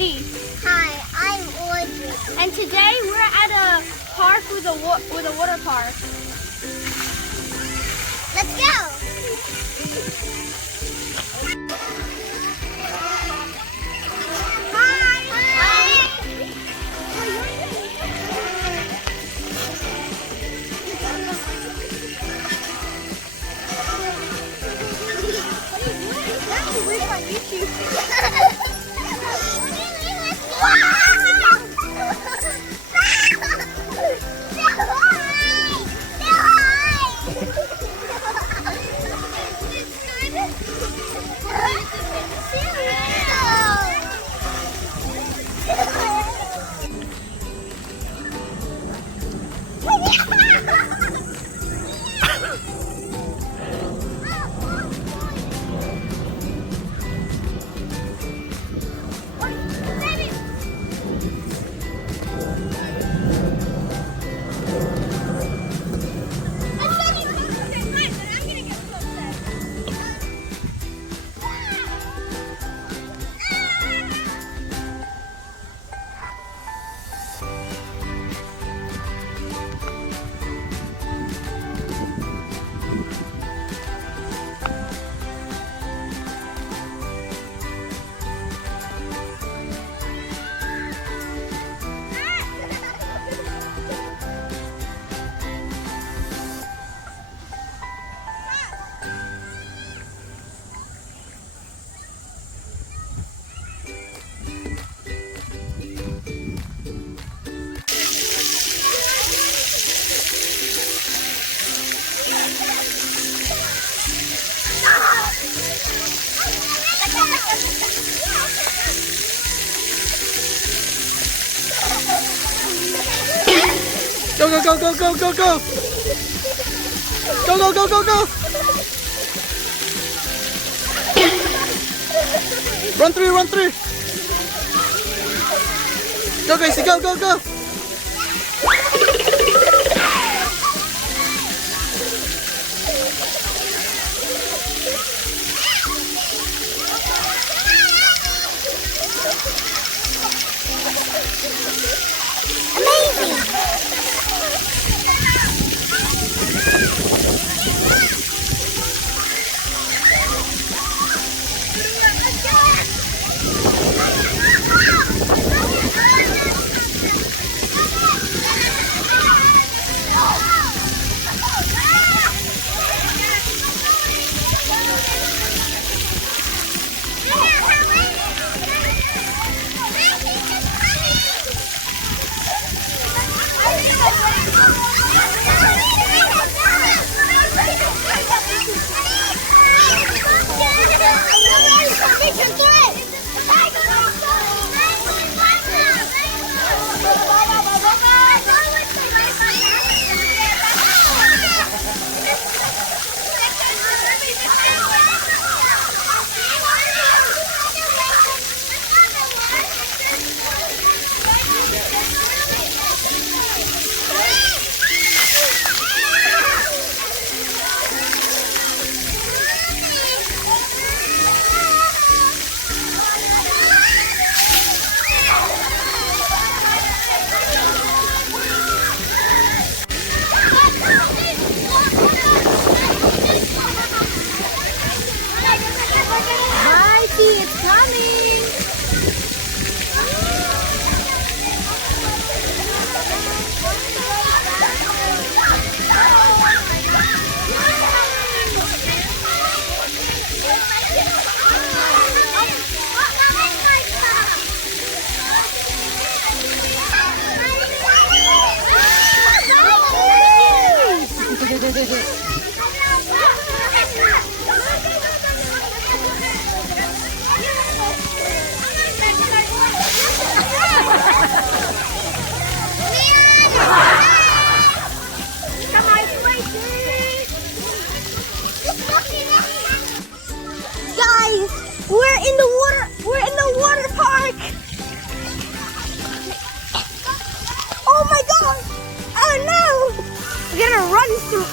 Zeke. Hi, I'm Audrey. And today we're at a park with a water park. Let's go. Hi. Go, go, go, go, go, go, go! Go, go, go, go, go! Run through, run through! Go, Gracie, go, go, go! It's coming! Guys, we're in the water. We're in the water park. Oh my god! Oh no! We're gonna run through.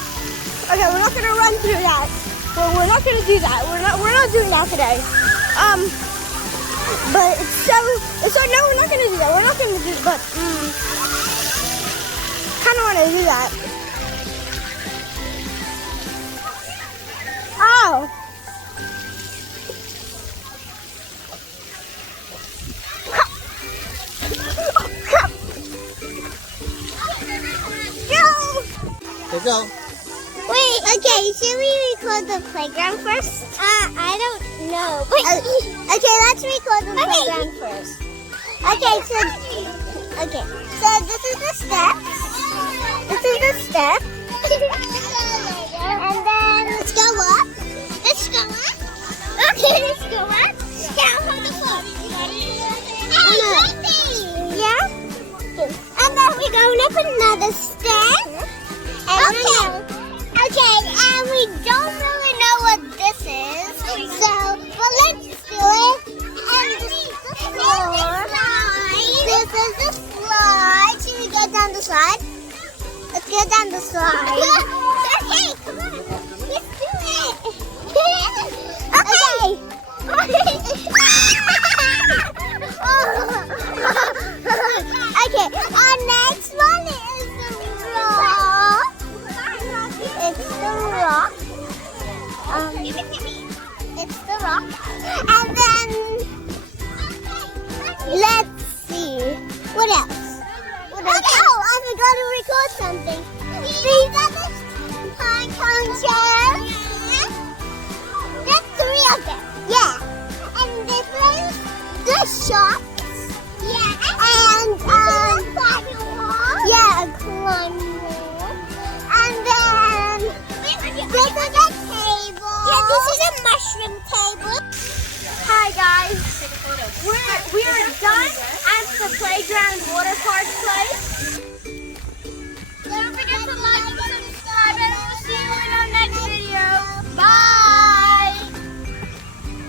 Okay, we're not gonna run through that. Well, we're not gonna do that. We're not doing that today. But it's so, no, we're not going to do that. We're not going to do it, but, kind of want to do that. Oh. Go, go. Wait, okay, should we record the playground first? I don't know. Okay, let's record the playground first. Okay, so this is the steps. This is the step. And then let's go up. Let's go up. Okay, let's go up. Down on the floor. Yeah? And then we're going up another step. Okay, and we don't really know what this is, so, but let's do it. And this is the floor. This is the slide. Should we go down the slide? Let's go down the slide. Okay, come on. Let's do it. Okay. Okay, our next one is the rock. It's the rock. It's the rock. And then let's see. What else? Oh, I forgot to record something. These are the ping-pong chairs. There's 3 of them. Yeah. And this one's the shops. Yeah. And yeah, a climbing wall. And then this is a table. Yeah, this is a mushroom table. Hi guys. We are done at the playground water park place.